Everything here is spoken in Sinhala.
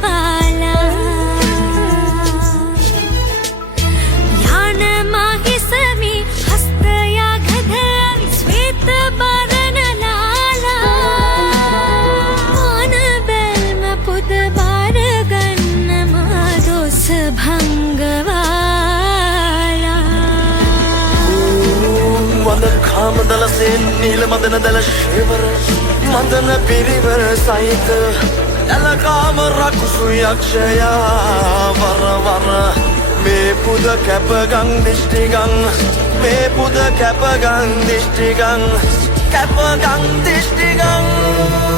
පාලා යාන මාහිසමි හස්තයා ගධන් ස්වේත බරණලාලා ආන බැල්ම පුද බාර ගන්න මා දොස් භංගවාලා වද කාමදලසෙන් නීල මදන දල ශේවර මදන පිරිවර සහිත ඇලකාම රකුසු යක්ෂයා වර මේ පුද කැපගං දිෂ්ටිගං මේ පුද කැපගං දිෂ්ටිගං කැපගං දිෂ්ටිගං